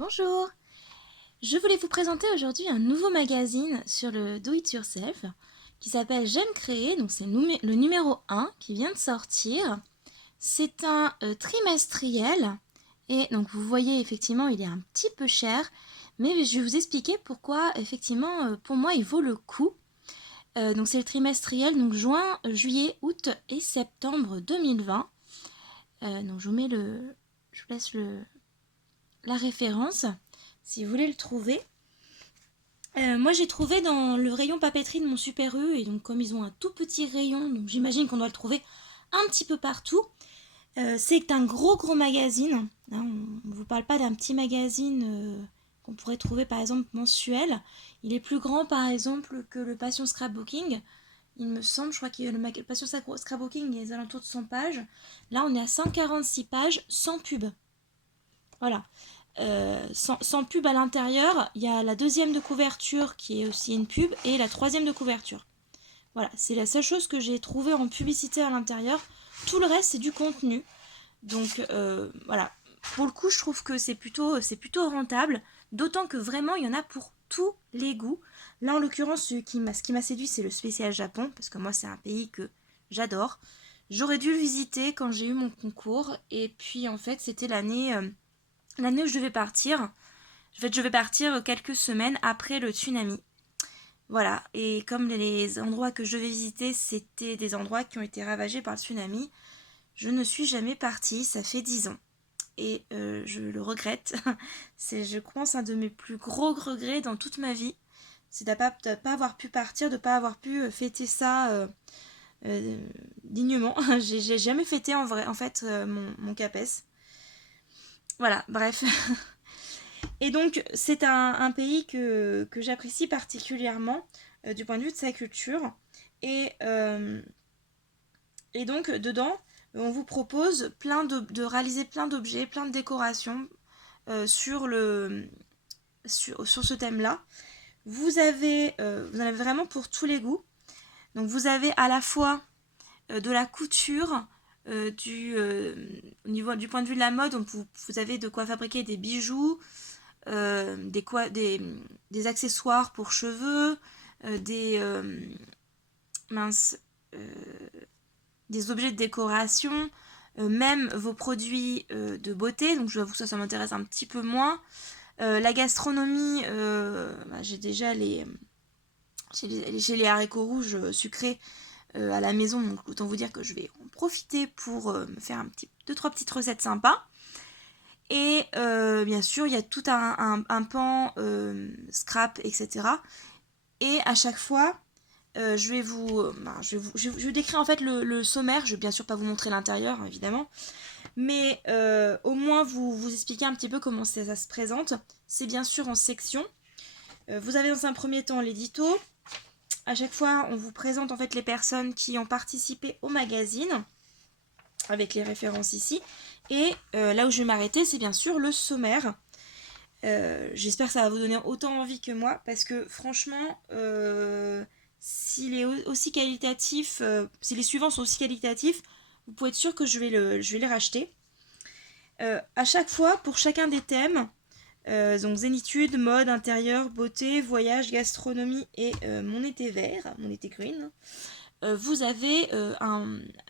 Bonjour, je voulais vous présenter aujourd'hui un nouveau magazine sur le do-it-yourself qui s'appelle J'aime créer, donc c'est le numéro 1 qui vient de sortir. C'est un trimestriel et donc vous voyez effectivement il est un petit peu cher, mais je vais vous expliquer pourquoi effectivement pour moi il vaut le coup. Donc c'est le trimestriel, donc juin, juillet, août et septembre 2020. Donc je vous laisse la référence si vous voulez le trouver. Moi j'ai trouvé dans le rayon papeterie de mon Super U, et donc comme ils ont un tout petit rayon, donc j'imagine qu'on doit le trouver un petit peu partout. C'est un gros magazine, hein, on ne vous parle pas d'un petit magazine qu'on pourrait trouver par exemple mensuel. Il est plus grand par exemple que le Passion Scrapbooking, il me semble, je crois que le Passion Scrapbooking est aux alentours de 100 pages. Là on est à 146 pages sans pub. Voilà. Sans pub à l'intérieur, il y a la deuxième de couverture qui est aussi une pub et la troisième de couverture. Voilà, c'est la seule chose que j'ai trouvé en publicité à l'intérieur. Tout le reste, c'est du contenu. Donc voilà, pour le coup, je trouve que c'est plutôt rentable. D'autant que vraiment, il y en a pour tous les goûts. Là, en l'occurrence, ce qui m'a séduit, c'est le spécial Japon, parce que moi, c'est un pays que j'adore. J'aurais dû le visiter quand j'ai eu mon concours. Et puis, en fait, c'était l'année où je devais partir. En fait, je vais partir quelques semaines après le tsunami. Voilà, et comme les endroits que je devais visiter, c'était des endroits qui ont été ravagés par le tsunami, je ne suis jamais partie, ça fait 10 ans. Et je le regrette. Je pense, un de mes plus gros regrets dans toute ma vie. C'est de ne pas avoir pu partir, de ne pas avoir pu fêter ça dignement. J'ai jamais fêté en fait mon CAPES. Voilà, bref. Et donc, c'est un pays que j'apprécie particulièrement du point de vue de sa culture. Et, euh, et donc, dedans, on vous propose de réaliser plein d'objets, plein de décorations sur ce thème-là. Vous en avez vraiment pour tous les goûts. Donc, vous avez à la fois de la couture, au niveau du point de vue de la mode, donc vous avez de quoi fabriquer des bijoux, des accessoires pour cheveux, des mince, euh, des objets de décoration, même vos produits de beauté. Donc je vous avoue que ça m'intéresse un petit peu moins. La gastronomie, j'ai déjà j'ai les haricots rouges sucrés à la maison, donc autant vous dire que je vais en profiter pour me faire deux trois petites recettes sympas. Et bien sûr, il y a tout un pan scrap, etc. Et à chaque fois, je vais vous décrire en fait le sommaire. Je vais bien sûr pas vous montrer l'intérieur, évidemment. Mais au moins vous expliquer un petit peu comment ça se présente. C'est bien sûr en section. Vous avez dans un premier temps l'édito. À chaque fois, on vous présente en fait les personnes qui ont participé au magazine, avec les références ici. Et là où je vais m'arrêter, c'est bien sûr le sommaire. J'espère que ça va vous donner autant envie que moi, parce que franchement, s'il est aussi qualitatif, si les suivants sont aussi qualitatifs, vous pouvez être sûr que je vais les racheter. À chaque fois, pour chacun des thèmes, donc zénitude, mode, intérieur, beauté, voyage, gastronomie et mon été vert, mon été green, vous avez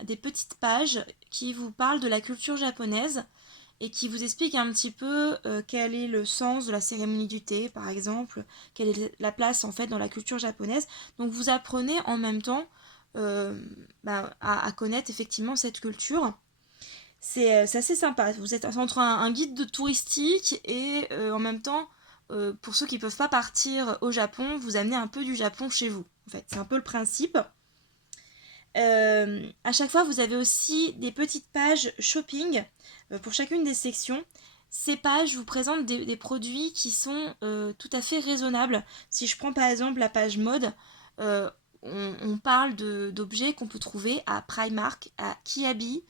des petites pages qui vous parlent de la culture japonaise et qui vous expliquent un petit peu quel est le sens de la cérémonie du thé, par exemple, quelle est la place en fait dans la culture japonaise. Donc vous apprenez en même temps à connaître effectivement cette culture. C'est assez sympa. Vous êtes entre un guide de touristique et en même temps, pour ceux qui ne peuvent pas partir au Japon, vous amenez un peu du Japon chez vous. En fait, c'est un peu le principe. À chaque fois, vous avez aussi des petites pages shopping pour chacune des sections. Ces pages vous présentent des produits qui sont tout à fait raisonnables. Si je prends par exemple la page mode, on parle d'objets qu'on peut trouver à Primark, à Kiabi.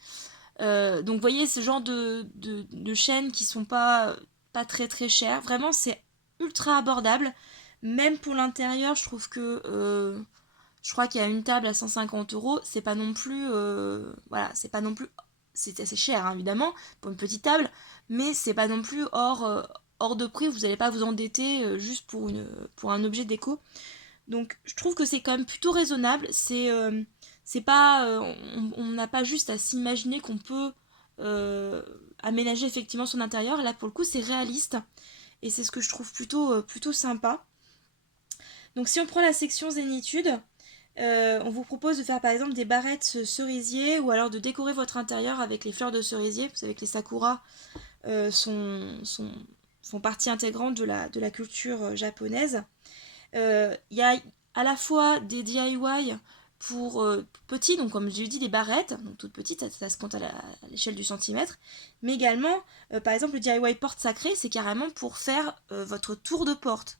Donc vous voyez ce genre de chaînes qui sont pas très chères. Vraiment, c'est ultra abordable. Même pour l'intérieur, je trouve que je crois qu'il y a une table à 150 €. C'est pas non plus. Voilà, c'est pas non plus. C'est assez cher, hein, évidemment, pour une petite table, mais c'est pas non plus hors de prix, vous n'allez pas vous endetter juste pour un objet déco. Donc je trouve que c'est quand même plutôt raisonnable. C'est pas, on n'a pas juste à s'imaginer qu'on peut aménager effectivement son intérieur. Là pour le coup c'est réaliste et c'est ce que je trouve plutôt sympa. Donc si on prend la section zénitude, on vous propose de faire par exemple des barrettes cerisier ou alors de décorer votre intérieur avec les fleurs de cerisier. Vous savez que les sakuras font partie intégrante de la culture japonaise. Il y a à la fois des DIY pour petits, donc comme je l'ai dit, des barrettes, donc toutes petites, ça se compte à l'échelle du centimètre, mais également, par exemple, le DIY porte sacrée, c'est carrément pour faire votre tour de porte.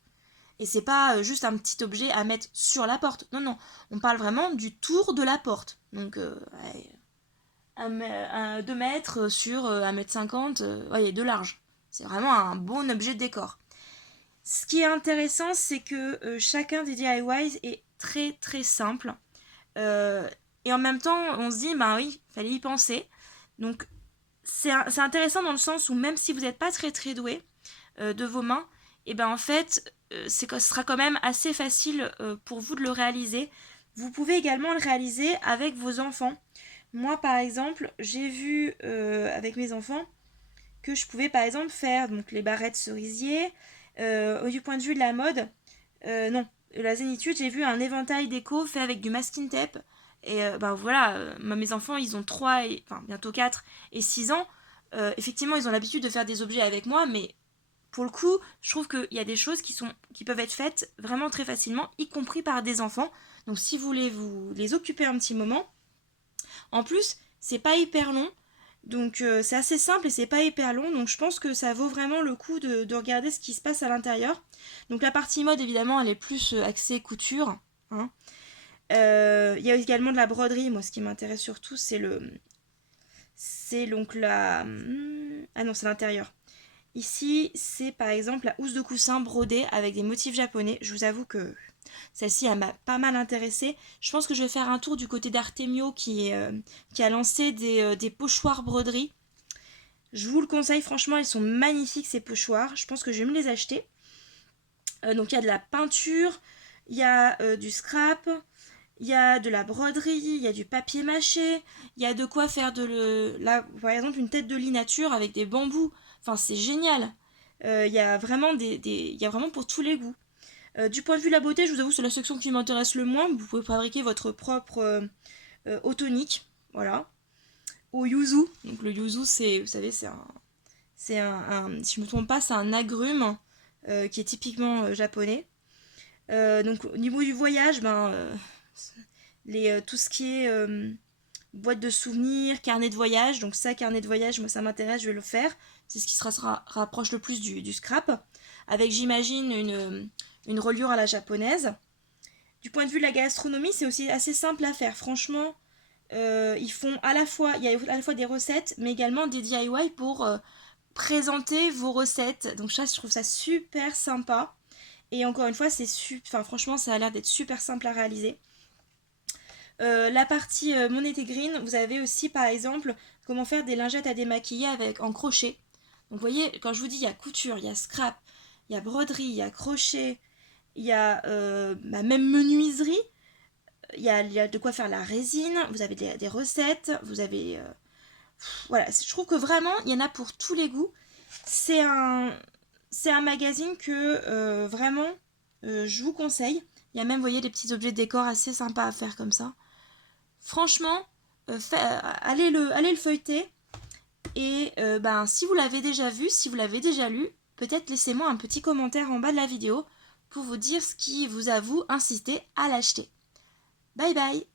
Et c'est pas juste un petit objet à mettre sur la porte. Non, non, on parle vraiment du tour de la porte. Donc, 2 mètres sur 1,50 m, voyez, de large. C'est vraiment un bon objet de décor. Ce qui est intéressant, c'est que chacun des DIYs est très très simple. Et en même temps, on se dit, bah oui, il fallait y penser. Donc, c'est intéressant dans le sens où même si vous n'êtes pas très très doué de vos mains, et ben en fait, ce sera quand même assez facile pour vous de le réaliser. Vous pouvez également le réaliser avec vos enfants. Moi, par exemple, j'ai vu avec mes enfants que je pouvais par exemple faire donc les barrettes cerisier. Du point de vue de la mode, non, la zénitude, j'ai vu un éventail déco fait avec du masking tape. Et ben voilà, mes enfants, ils ont 3, enfin bientôt 4 et 6 ans. Effectivement, ils ont l'habitude de faire des objets avec moi, mais pour le coup, je trouve qu'il y a des choses qui peuvent être faites vraiment très facilement, y compris par des enfants. Donc si vous voulez vous les occuper un petit moment, en plus, c'est pas hyper long. Donc c'est assez simple et c'est pas hyper long, donc je pense que ça vaut vraiment le coup de regarder ce qui se passe à l'intérieur. Donc la partie mode évidemment elle est plus axée couture. Hein. Y a également de la broderie, moi ce qui m'intéresse surtout c'est donc la... Ah non c'est l'intérieur. Ici c'est par exemple la housse de coussin brodée avec des motifs japonais. Je vous avoue que celle-ci, elle m'a pas mal intéressée. Je pense que je vais faire un tour du côté d'Artemio qui a lancé des pochoirs broderie. Je vous le conseille, franchement, elles sont magnifiques ces pochoirs. Je pense que je vais me les acheter. Donc il y a de la peinture, il y a du scrap, il y a de la broderie, il y a du papier mâché, il y a de quoi faire là, par exemple une tête de lit nature avec des bambous. Enfin, c'est génial. Il y a vraiment il y a vraiment pour tous les goûts. Du point de vue de la beauté, je vous avoue, c'est la section qui m'intéresse le moins. Vous pouvez fabriquer votre propre eau tonique, voilà, au yuzu. Donc le yuzu, vous savez, si je me trompe pas, c'est un agrume qui est typiquement japonais. Donc au niveau du voyage, tout ce qui est boîte de souvenirs, carnet de voyage. Donc ça, carnet de voyage, moi ça m'intéresse, je vais le faire. C'est ce qui se rapproche le plus du scrap. Avec, j'imagine, une reliure à la japonaise. Du point de vue de la gastronomie, c'est aussi assez simple à faire. Franchement, ils font il y a à la fois des recettes, mais également des DIY pour présenter vos recettes. Donc ça, je trouve ça super sympa. Et encore une fois, franchement, ça a l'air d'être super simple à réaliser. La partie Monet Green, vous avez aussi par exemple comment faire des lingettes à démaquiller en crochet. Donc vous voyez, quand je vous dis il y a couture, il y a scrap, il y a broderie, il y a crochet, il y a même menuiserie, il y a de quoi faire la résine, vous avez des recettes, vous avez... voilà, je trouve que vraiment, il y en a pour tous les goûts. C'est un magazine que vraiment, je vous conseille. Il y a même, vous voyez, des petits objets de décor assez sympas à faire comme ça. Franchement, allez le feuilleter. Et si vous l'avez déjà vu, si vous l'avez déjà lu, peut-être laissez-moi un petit commentaire en bas de la vidéo pour vous dire ce qui vous a incité à l'acheter. Bye bye!